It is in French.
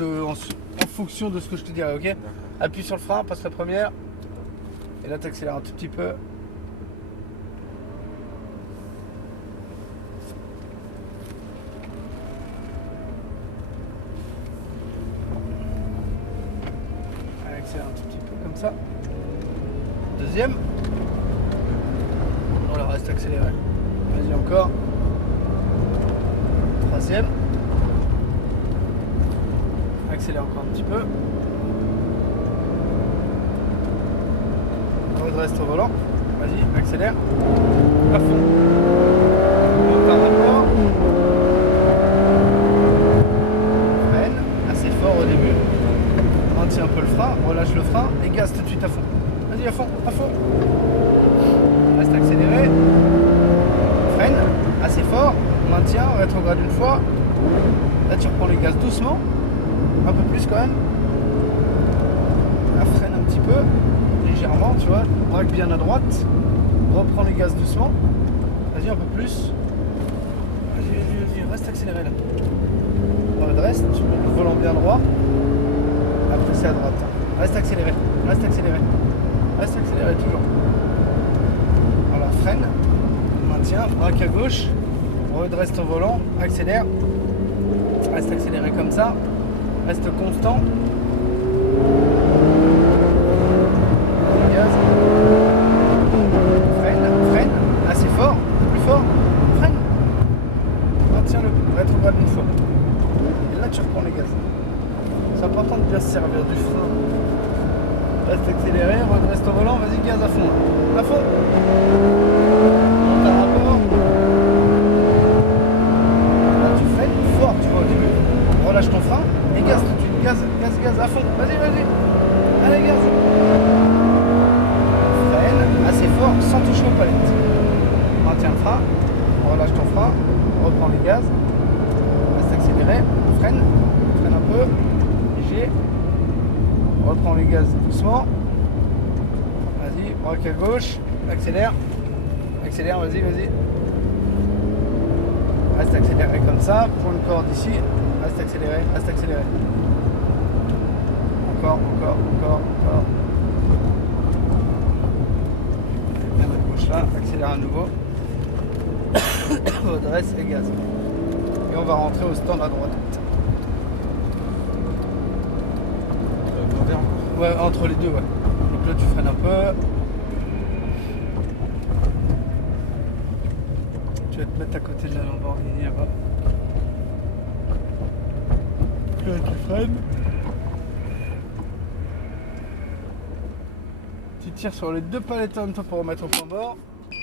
en fonction de ce que je te dirai, ok? Appuie sur le frein, passe la première. Et là, tu accélères un tout petit peu. Accélère un tout petit peu comme ça. Deuxième. Voilà, reste accéléré. Vas-y encore. Troisième. Accélère encore un petit peu. Reste au volant. Vas-y, accélère. À fond. Monte un rapport. Freine. Assez fort au début. Maintiens un peu le frein. Relâche le frein et gaz tout de suite à fond. Vas-y, à fond, à fond. Reste accéléré. Freine. Assez fort. Maintiens. Rétrograde une fois. Là, tu reprends les gaz doucement. Un peu plus quand même. Là, freine un petit peu. Légèrement, tu vois. Braque bien à droite. Reprends les gaz doucement. Vas-y, un peu plus. Vas-y, reste accéléré là. Redresse, tu mets le volant bien droit. Après, c'est à droite. Reste accéléré. Reste accéléré. Reste accéléré toujours. Voilà, freine. Maintiens. Braque à gauche. Redresse ton volant. Accélère. Reste accéléré comme ça. Reste constant. Gaz. Freine. Assez fort. Plus fort. Freine. Maintiens-le. Rétrograde une fois. Et là, tu reprends les gaz. C'est important de bien se servir du frein. Reste accéléré. Redresse ton volant. Vas-y, gaz à fond. À fond. Monte un rapport. Là, tu freines fort, tu vois, au début. Relâche ton frein et gaz tout de suite. Gaz à fond. Vas-y. Allez, gaz. Freine assez fort sans toucher aux palettes. Maintiens le frein. Relâche ton frein. Reprends les gaz. Reste accéléré. Freine un peu. Léger. Reprends les gaz doucement. Vas-y, braque à gauche. Accélère, vas-y. Reste accéléré comme ça. Pour une corde ici. Reste accéléré. Encore. Bien à gauche là. Accélère à nouveau. Redresse et gaz. Et on va rentrer au stand à droite. Ouais, entre les deux, ouais. Donc là, tu freines un peu. Tu vas te mettre à côté de la Lamborghini là-bas. Là, tu freines. Tu tires sur les deux palettes en même temps pour remettre au point bord.